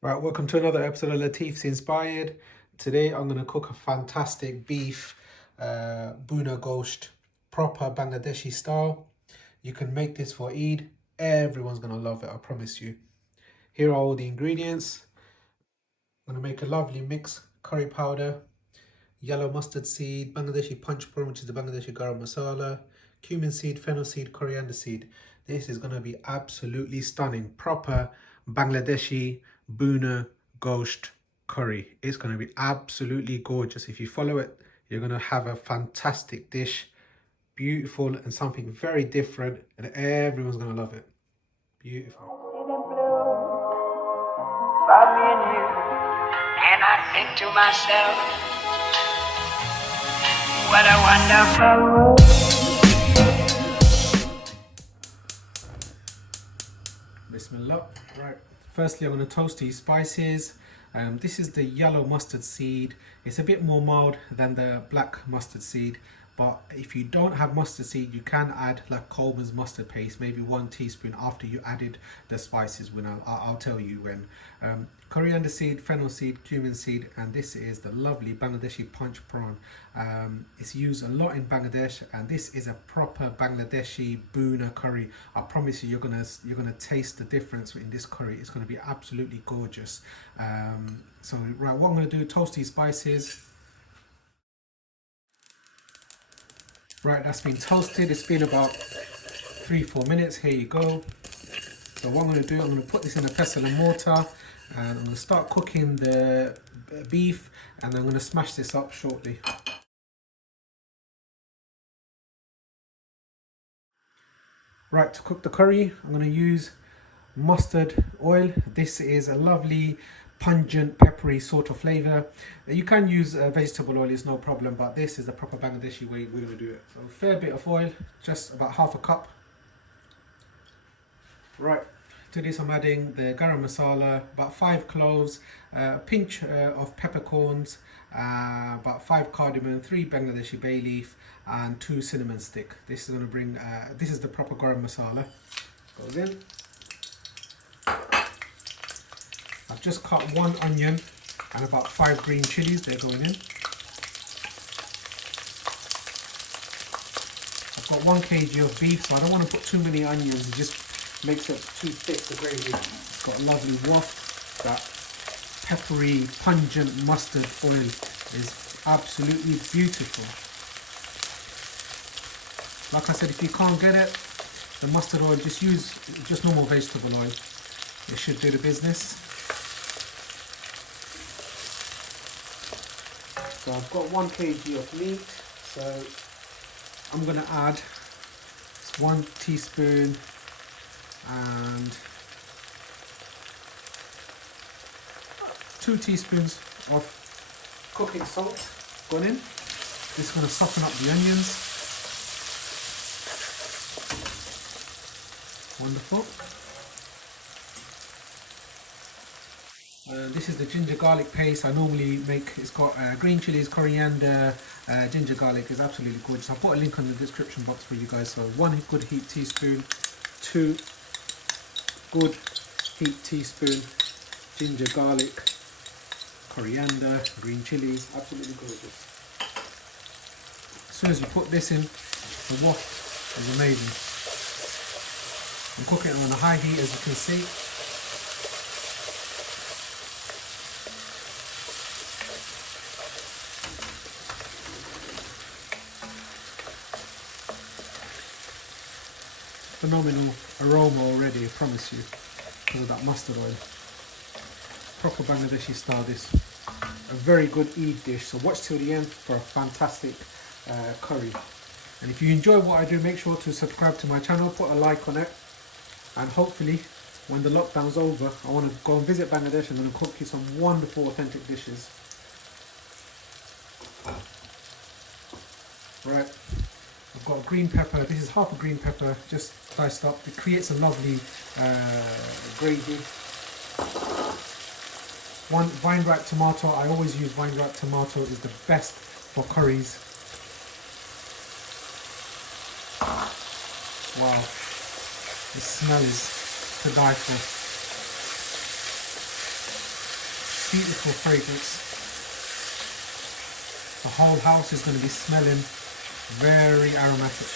Right, welcome to another episode of Latifs Inspired. Today I'm going to cook a fantastic beef Bhuna Gosht, proper Bangladeshi style. You can make this for Eid. Everyone's going to love it, I promise you. Here are all the ingredients. I'm going to make a lovely mix: curry powder, yellow mustard seed, Bangladeshi punch prawn, which is the Bangladeshi garam masala, cumin seed, fennel seed, coriander seed. This is going to be absolutely stunning. Proper Bangladeshi Bhuna Gosht curry. It's going to be absolutely gorgeous. If you follow it, you're going to have a fantastic dish. Beautiful and something very different, and everyone's going to love it. Beautiful. And I think to myself, what a wonderful world. Bismillah. Right. Firstly, I'm going to toast these spices. This is the yellow mustard seed. It's a bit more mild than the black mustard seed, but if you don't have mustard seed, you can add like Coleman's mustard paste, maybe 1 teaspoon after you added the spices. When I'll tell you when. Coriander seed, fennel seed, cumin seed, and this is the lovely Bangladeshi punch prawn. It's used a lot in Bangladesh, and this is a proper Bangladeshi Bhuna curry. I promise you, you're gonna taste the difference in this curry. It's gonna be absolutely gorgeous. So right, what I'm gonna do: toast these spices. Right, that's been toasted. It's been about 3-4 minutes. Here you go. So what I'm going to do, I'm going to put this in a pestle and mortar, and I'm going to start cooking the beef, and I'm going to smash this up shortly. Right, to cook the curry, I'm going to use mustard oil. This is a lovely pungent peppery sort of flavor. You can use vegetable oil, it's no problem, but this is the proper Bangladeshi way we're going to do it. So a fair bit of oil, just about half a cup. Right, to this I'm adding the garam masala, about 5 cloves, a pinch of peppercorns, about 5 cardimon, 3 Bangladeshi bay leaf, and 2 cinnamon stick. This is going to bring, this is the proper garam masala. Goes in. I've just cut 1 onion and about 5 green chilies, they're going in. I've got 1 kg of beef, so I don't want to put too many onions, it just makes it too thick, the gravy. It's got a lovely waft. That peppery, pungent mustard oil is absolutely beautiful. Like I said, if you can't get it, the mustard oil, just use just normal vegetable oil. It should do the business. So I've got 1 kg of meat, so I'm going to add 1 teaspoon and 2 teaspoons of cooking salt gone in. This is going to soften up the onions. Wonderful. This is the ginger garlic paste I normally make. It's got green chilies, coriander, ginger garlic. It's absolutely gorgeous. I'll put a link on the description box for you guys. So 1 good heaped teaspoon, 2 good heaped teaspoon ginger garlic, coriander, green chilies. Absolutely gorgeous. As soon as you put this in, the waft is amazing. I'm cooking it on a high heat, as you can see. Phenomenal aroma already, I promise you, because of that mustard oil. Proper Bangladeshi style this. A very good Eid dish, so watch till the end for a fantastic curry. And if you enjoy what I do, make sure to subscribe to my channel, put a like on it, and hopefully when the lockdown's over, I want to go and visit Bangladesh and I'm going to cook you some wonderful authentic dishes. Right, I've got green pepper. This is half a green pepper, just diced up. It creates a lovely gravy. 1 vine-ripe tomato. I always use vine-ripe tomato. Is the best for curries. Wow, the smell is to die for. beautiful fragrance. The whole house is going to be smelling very aromatic.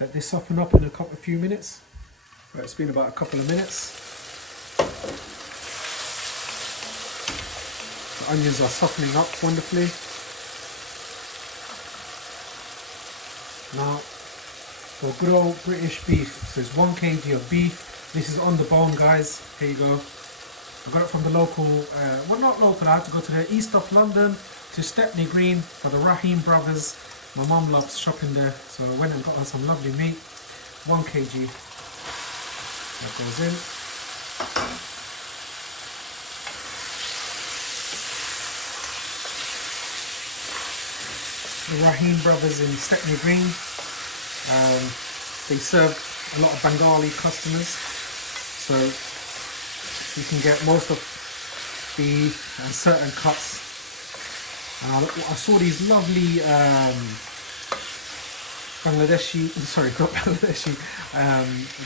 Let this soften up in a few minutes. Right, it's been about a couple of minutes. The onions are softening up wonderfully. Now, for good old British beef, so it's 1 kg of beef. This is on the bone, guys. Here you go. I got it from the local, well, not local, I had to go to the east of London to Stepney Green for the Rahim brothers. My mum loves shopping there, so I went and got her some lovely meat. 1 kg. That goes in. The Rahim brothers in Stepney Green. They serve a lot of Bengali customers, so you can get most of the certain cuts. And I saw these lovely Bangladeshi, sorry, not Bangladeshi,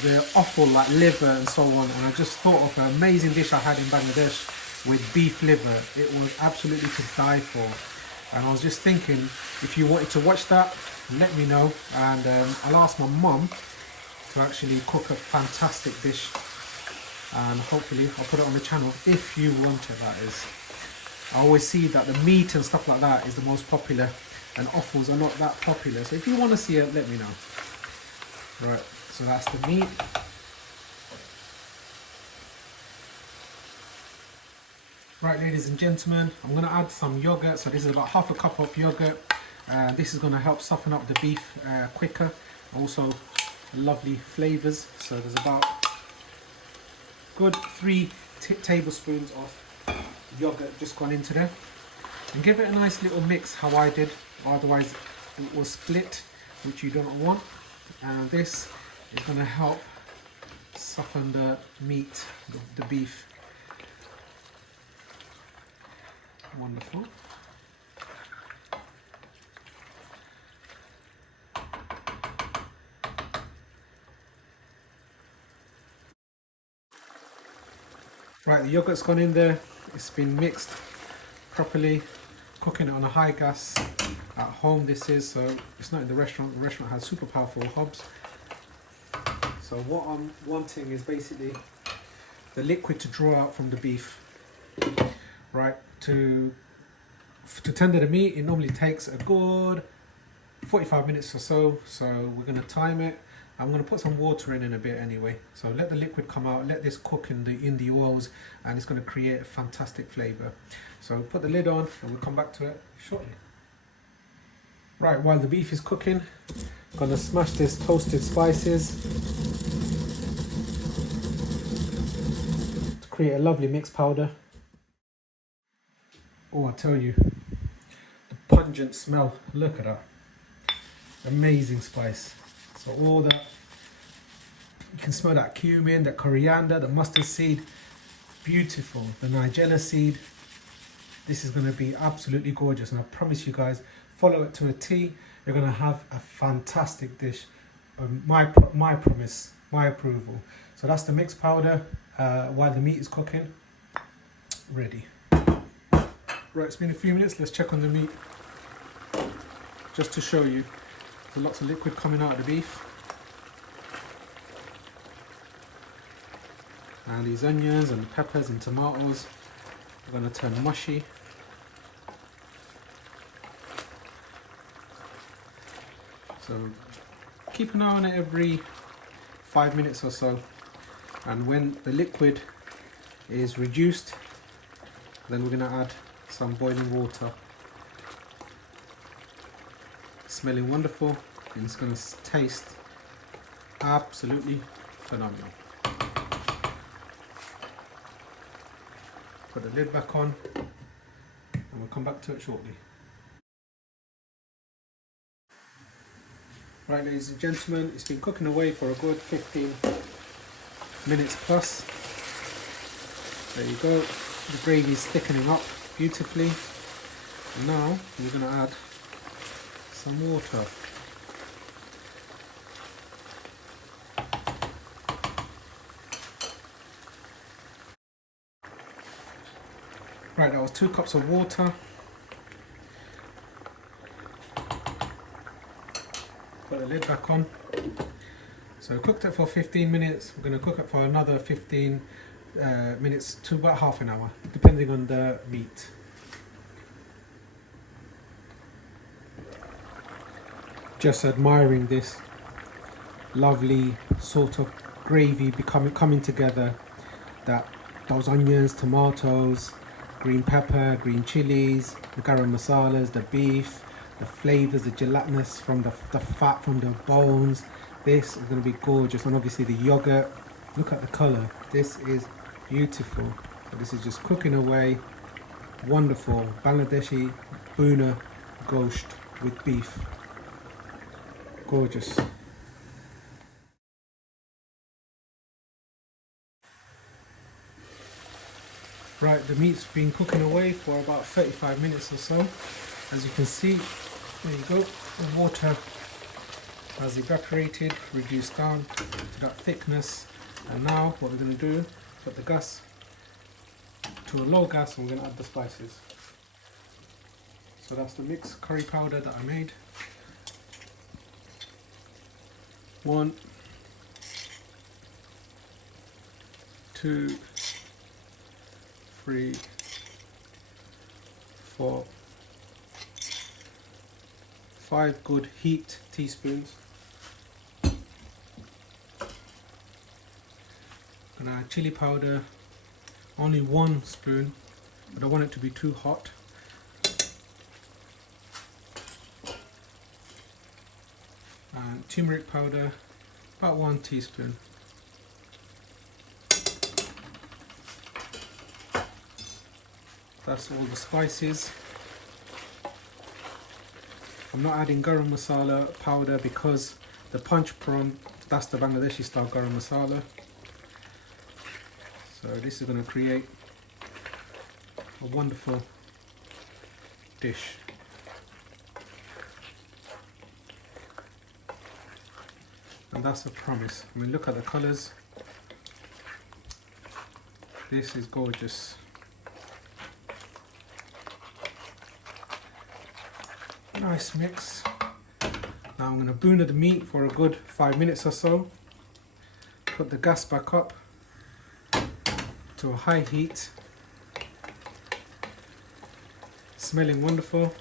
the offal like liver and so on, and I just thought of an amazing dish I had in Bangladesh with beef liver. It was absolutely to die for, and I was just thinking, if you wanted to watch that, let me know, and I'll ask my mum to actually cook a fantastic dish, and hopefully I'll put it on the channel if you want it, that is. I always see that the meat and stuff like that is the most popular, and offals are not that popular, so if you want to see it, let me know. Right, so that's the meat. Right, ladies and gentlemen, I'm going to add some yogurt. So this is about half a cup of yogurt. This is going to help soften up the beef quicker. Also lovely flavors. So there's about good 3 tablespoons of yogurt just gone into there, and give it a nice little mix how I did, otherwise it will split, which you don't want. And this is going to help soften the meat, the beef. Wonderful. Right, the yogurt's gone in there. It's been mixed properly. Cooking it on a high gas. At home this is, so it's not in the restaurant. The restaurant has super powerful hobs. So what I'm wanting is basically the liquid to draw out from the beef. Right, to tender the meat, it normally takes a good 45 minutes or so. So we're going to time it. I'm going to put some water in a bit anyway. So let the liquid come out, let this cook in the oils, and it's going to create a fantastic flavour. So put the lid on and we'll come back to it shortly. Right, while the beef is cooking, I'm going to smash this toasted spices to create a lovely mixed powder. Oh, I tell you, the pungent smell, look at that. Amazing spice. So all that, you can smell that cumin, that coriander, the mustard seed, beautiful. The nigella seed. This is going to be absolutely gorgeous, and I promise you guys, follow it to a T. You're going to have a fantastic dish. My promise, my approval. So that's the mixed powder while the meat is cooking. Ready. Right, it's been a few minutes. Let's check on the meat. Just to show you, there's lots of liquid coming out of the beef. And these onions and the peppers and tomatoes are going to turn mushy. So keep an eye on it every 5 minutes or so. And when the liquid is reduced, then we're going to add some boiling water. Smelling wonderful, and it's going to taste absolutely phenomenal. Put the lid back on and we'll come back to it shortly. Right, ladies and gentlemen, it's been cooking away for a good 15 minutes plus. There you go, the gravy is thickening up beautifully. And now we're going to add some water. Right, that was 2 cups of water. Put the lid back on. So I cooked it for 15 minutes. We're going to cook it for another 15 minutes to about half an hour, depending on the meat. Just admiring this lovely sort of gravy coming together. Those onions, tomatoes, green pepper, green chilies, the garam masalas, the beef, the flavors, the gelatinous from the fat from the bones. This is going to be gorgeous, and obviously the yogurt. Look at the color. This is beautiful. So this is just cooking away. Wonderful Bangladeshi Bhuna Gosht with beef. Gorgeous. Right, the meat's been cooking away for about 35 minutes or so. As you can see, there you go, the water has evaporated, reduced down to that thickness. And now what we're going to do, put the gas to a low gas, and we're going to add the spices. So that's the mixed curry powder that I made. 1, 2, 3, 4, 5 good heaped teaspoons. And add chili powder, only 1 spoon, but I don't want it to be too hot. And turmeric powder, about 1 teaspoon. That's all the spices. I'm not adding garam masala powder because the punch prawn, that's the Bangladeshi style garam masala. So this is going to create a wonderful dish. And that's a promise. I mean, look at the colours. This is gorgeous. Nice mix. Now I'm going to Bhuna the meat for a good 5 minutes or so. Put the gas back up to a high heat. Smelling wonderful.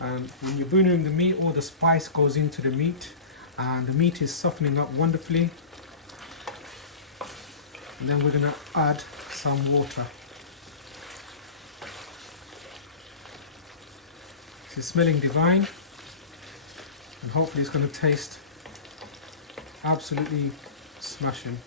And when you're Bhunaing the meat, all the spice goes into the meat, and the meat is softening up wonderfully. And then we're going to add some water. It's smelling divine, and hopefully it's going to taste absolutely smashing.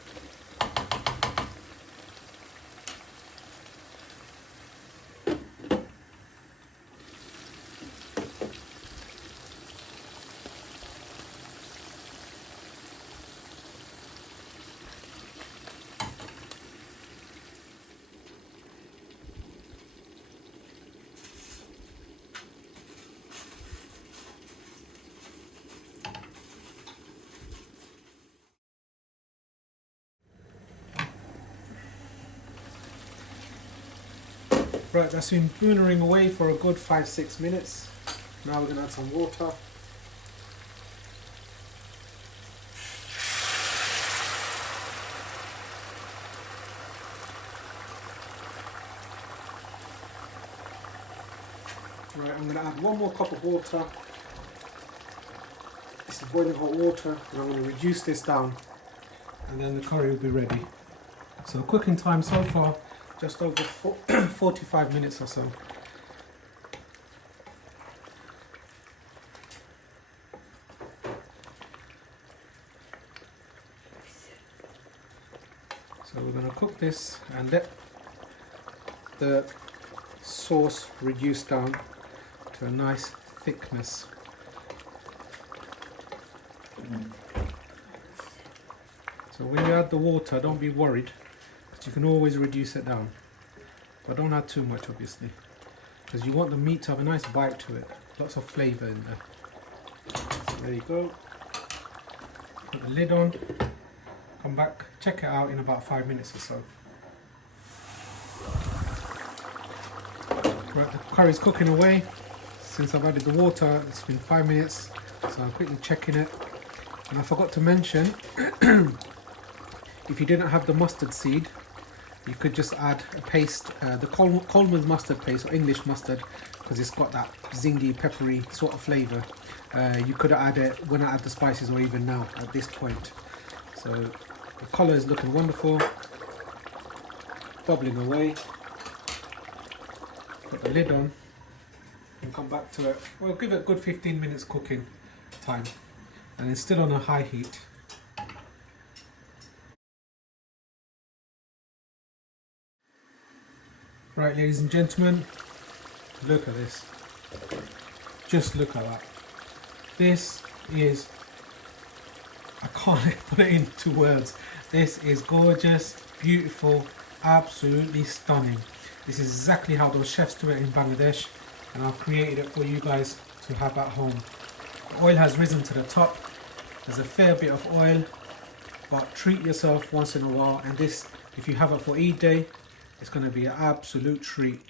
Right, that's been Bhunering away for a good 5-6 minutes. Now we're going to add some water. Right, I'm going to add 1 more cup of water. This is boiling hot water, and I'm going to reduce this down, and then the curry will be ready. So cooking time so far, just over 45 minutes or so. So we're going to cook this and let the sauce reduce down to a nice thickness. So when you add the water, don't be worried, because you can always reduce it down. But don't add too much, obviously, because you want the meat to have a nice bite to it, lots of flavour in there. So there you go. Put the lid on, come back, check it out in about 5 minutes or so. Right, the curry's cooking away. Since I've added the water, it's been 5 minutes, so I'm quickly checking it. And I forgot to mention, if you didn't have the mustard seed, you could just add a paste, the Coleman's mustard paste, or English mustard, because it's got that zingy, peppery sort of flavour. You could add it when I add the spices, or even now at this point. So the colour is looking wonderful, bubbling away. Put the lid on and come back to it. Well, give it a good 15 minutes cooking time, and it's still on a high heat. Right, ladies and gentlemen, look at this. Just look at that. This is, I can't put it into words. This is gorgeous, beautiful, absolutely stunning. This is exactly how those chefs do it in Bangladesh, and I've created it for you guys to have at home. The oil has risen to the top. There's a fair bit of oil, but treat yourself once in a while, and this, if you have it for Eid day, it's going to be an absolute treat.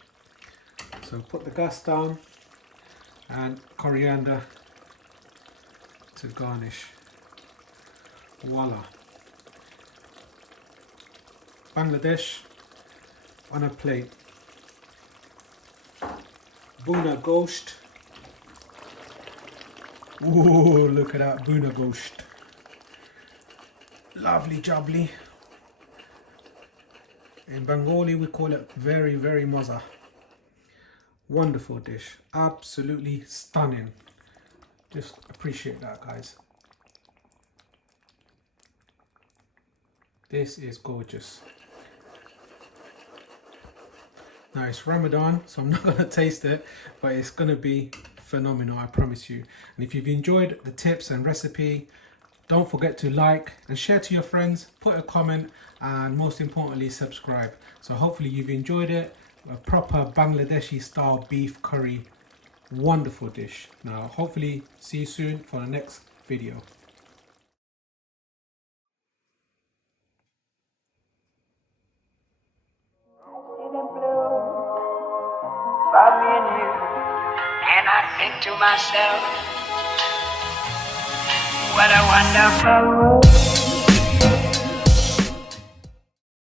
So put the gas down, and coriander to garnish. Voila. Bangladesh on a plate. Bhuna Gosht. Ooh, look at that Bhuna Gosht. Lovely jubbly. In Bengali we call it very, very maza. Wonderful dish. Absolutely stunning. Just appreciate that, guys. This is gorgeous. Now it's Ramadan, so I'm not going to taste it, but it's going to be phenomenal, I promise you. And if you've enjoyed the tips and recipe, don't forget to like and share to your friends, put a comment, and most importantly, subscribe. So hopefully you've enjoyed it. A proper Bangladeshi style beef curry. Wonderful dish. Now hopefully see you soon for the next video. And I think to myself, what a wonderful world.